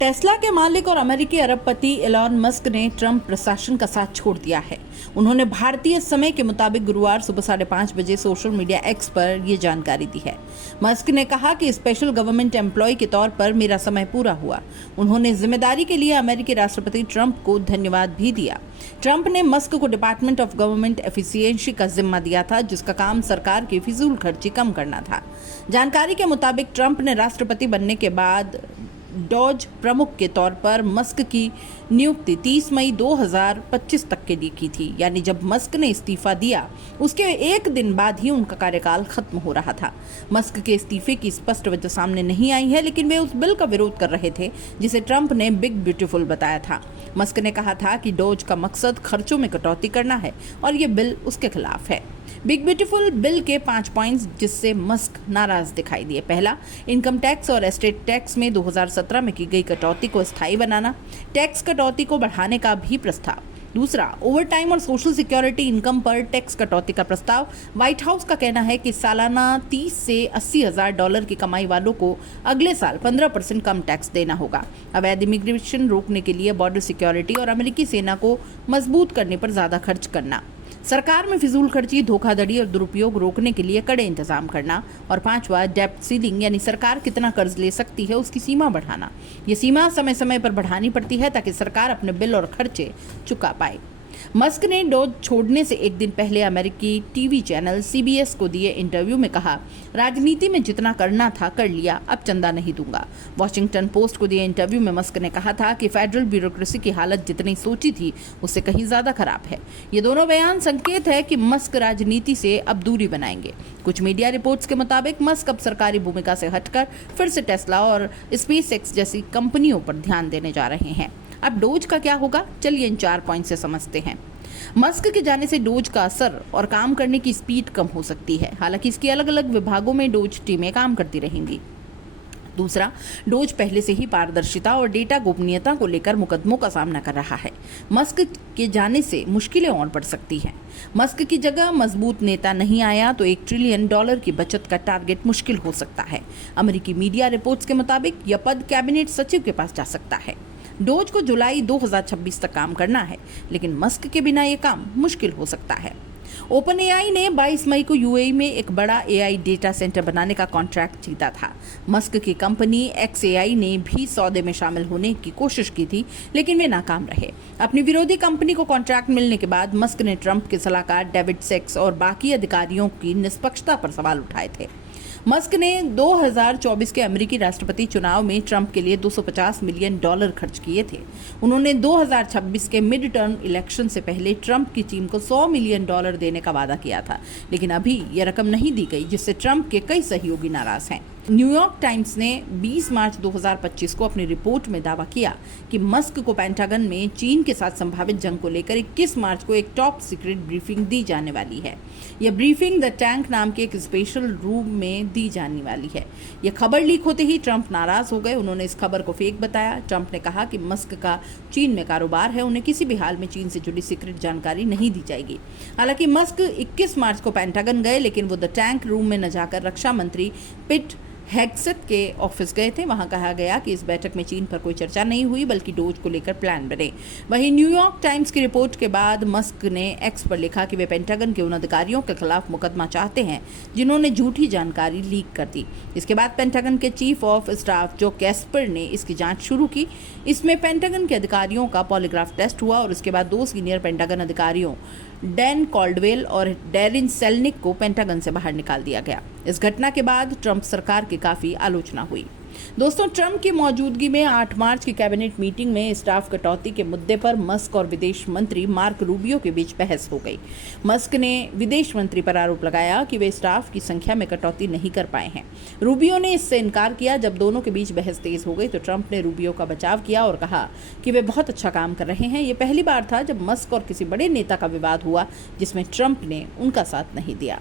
Tesla के मालिक और अमेरिकी अरबपति एलॉन मस्क ने ट्रंप प्रशासन का साथ छोड़ दिया है। उन्होंने भारतीय समय के मुताबिक गुरुवार सुबह 5:30 बजे सोशल मीडिया एक्स पर ये जानकारी दी है। मस्क ने कहा कि स्पेशल गवर्नमेंट एम्प्लॉय के तौर पर मेरा समय पूरा हुआ। उन्होंने जिम्मेदारी के लिए अमेरिकी राष्ट्रपति ट्रंप को धन्यवाद भी दिया। ट्रंप ने मस्क को डिपार्टमेंट ऑफ गवर्नमेंट एफिशिएंसी का जिम्मा दिया था, जिसका काम सरकार की फिजूल खर्ची कम करना था। जानकारी के मुताबिक ट्रंप ने राष्ट्रपति बनने के बाद डॉज प्रमुख के तौर पर मस्क की नियुक्ति 30 मई 2025 तक के लिए की थी, यानी जब मस्क ने इस्तीफा दिया उसके एक दिन बाद ही उनका कार्यकाल खत्म हो रहा था। मस्क के इस्तीफे की स्पष्ट वजह सामने नहीं आई है, लेकिन वे उस बिल का विरोध कर रहे थे जिसे ट्रंप ने बिग ब्यूटीफुल बताया था। मस्क ने कहा था कि डॉज का मकसद खर्चों में कटौती करना है और ये बिल उसके खिलाफ है। बिग ब्यूटीफुल बिल के 5 पॉइंट्स जिससे मस्क नाराज दिखाई दिए। पहला, इनकम टैक्स और एस्टेट टैक्स में 2017 में की गई कटौती को स्थायी बनाना, टैक्स कटौती को बढ़ाने का भी प्रस्ताव। दूसरा, ओवरटाइम और सोशल सिक्योरिटी इनकम पर टैक्स कटौती का प्रस्ताव। व्हाइट हाउस का कहना है कि सालाना 30 से $80,000 की कमाई वालों को अगले साल 15% कम टैक्स देना होगा। अवैध इमिग्रेशन रोकने के लिए बॉर्डर सिक्योरिटी और अमेरिकी सेना को मजबूत करने पर ज्यादा खर्च करना। सरकार में फिजूल खर्ची, धोखाधड़ी और दुरुपयोग रोकने के लिए कड़े इंतजाम करना। और पांचवा, डेब्ट सीलिंग, यानी सरकार कितना कर्ज ले सकती है उसकी सीमा बढ़ाना। ये सीमा समय समय पर बढ़ानी पड़ती है ताकि सरकार अपने बिल और खर्चे चुका पाए। मस्क ने डॉज छोड़ने से एक दिन पहले अमेरिकी टीवी चैनल CBS को दिए इंटरव्यू में कहा, राजनीति में जितना करना था कर लिया, अब चंदा नहीं दूंगा। वॉशिंगटन पोस्ट को दिए इंटरव्यू में मस्क ने कहा था कि फेडरल ब्यूरोक्रेसी की हालत जितनी सोची थी उससे कहीं ज्यादा खराब है। ये दोनों बयान संकेत है कि मस्क राजनीति से अब दूरी बनाएंगे। कुछ मीडिया रिपोर्ट्स के मुताबिक मस्क अब सरकारी भूमिका से हटकर फिर से टेस्ला और SpaceX जैसी कंपनियों पर ध्यान देने जा रहे हैं। अब डोज का क्या होगा, चलिए इन 4 पॉइंट से समझते हैं। मस्क के जाने से डोज का असर और काम करने की स्पीड कम हो सकती है। हालांकि इसके अलग अलग विभागों में डोज टीमें काम करती रहेंगी। दूसरा, डोज पहले से ही पारदर्शिता और डेटा गोपनीयता को लेकर मुकदमों का सामना कर रहा है। मस्क के जाने से मुश्किलें और बढ़ सकती हैं। मस्क की जगह मजबूत नेता नहीं आया तो $1 ट्रिलियन की बचत का टारगेट मुश्किल हो सकता है। अमेरिकी मीडिया रिपोर्ट्स के मुताबिक यह पद कैबिनेट सचिव के पास जा सकता है। डोज को जुलाई 2026 तक काम करना है, लेकिन मस्क के बिना ये काम मुश्किल हो सकता है। ओपन AI ने 22 मई को UAE में एक बड़ा AI डेटा सेंटर बनाने का कॉन्ट्रैक्ट जीता था। मस्क की कंपनी XAI ने भी सौदे में शामिल होने की कोशिश की थी, लेकिन वे नाकाम रहे। अपनी विरोधी कंपनी को कॉन्ट्रैक्ट मिलने के बाद मस्क ने ट्रंप के सलाहकार डेविड सेक्स और बाकी अधिकारियों की निष्पक्षता पर सवाल उठाए थे। मस्क ने 2024 के अमेरिकी राष्ट्रपति चुनाव में ट्रंप के लिए $250 मिलियन खर्च किए थे। उन्होंने 2026 के मिड टर्म इलेक्शन से पहले ट्रंप की टीम को $100 मिलियन देने का वादा किया था, लेकिन अभी यह रकम नहीं दी गई, जिससे ट्रंप के कई सहयोगी नाराज हैं। न्यूयॉर्क टाइम्स ने 20 मार्च 2025 को अपनी रिपोर्ट में दावा किया कि मस्क को पेंटागन में चीन के साथ संभावित जंग को लेकर 21 मार्च को एक टॉप सीक्रेट ब्रीफिंग दी जाने वाली है। यह ब्रीफिंग द टैंक नाम के एक स्पेशल रूम में दी जाने वाली है। यह खबर लीक होते ही ट्रंप नाराज हो गए। उन्होंने इस खबर को फेक बताया। ट्रंप ने कहा कि मस्क का चीन में कारोबार है, उन्हें किसी भी हाल में चीन से जुड़ी सीक्रेट जानकारी नहीं दी जाएगी। हालांकि मस्क 21 मार्च को पेंटागन गए, लेकिन वो द टैंक रूम में न जाकर रक्षा मंत्री पिट हेग्सेथ के ऑफिस गए थे। वहां कहा गया कि इस बैठक में चीन पर कोई चर्चा नहीं हुई, बल्कि डोज को लेकर प्लान बने। वहीं न्यूयॉर्क टाइम्स की रिपोर्ट के बाद मस्क ने एक्स पर लिखा कि वे पेंटागन के उन अधिकारियों के खिलाफ मुकदमा चाहते हैं जिन्होंने झूठी जानकारी लीक कर दी। इसके बाद पेंटागन के चीफ ऑफ स्टाफ जो कैस्पर ने इसकी जांच शुरू की। इसमें पेंटागन के अधिकारियों का पॉलीग्राफ टेस्ट हुआ और उसके बाद 2 सीनियर पेंटागन अधिकारियों डैन कॉल्डवेल और डेरिन सेल्निक को पेंटागन से बाहर निकाल दिया गया। इस घटना के बाद ट्रंप सरकार की काफी आलोचना हुई। दोस्तों, ट्रंप की मौजूदगी में 8 मार्च की कैबिनेट मीटिंग में स्टाफ कटौती के मुद्दे पर मस्क और विदेश मंत्री मार्क रूबियो के बीच बहस हो गई। मस्क ने विदेश मंत्री पर आरोप लगाया कि वे स्टाफ की संख्या में कटौती नहीं कर पाए हैं। रूबियो ने इससे इनकार किया। जब दोनों के बीच बहस तेज हो गई तो ट्रंप ने रूबियो का बचाव किया और कहा कि वे बहुत अच्छा काम कर रहे हैं। ये पहली बार था जब मस्क और किसी बड़े नेता का विवाद हुआ जिसमें ट्रंप ने उनका साथ नहीं दिया।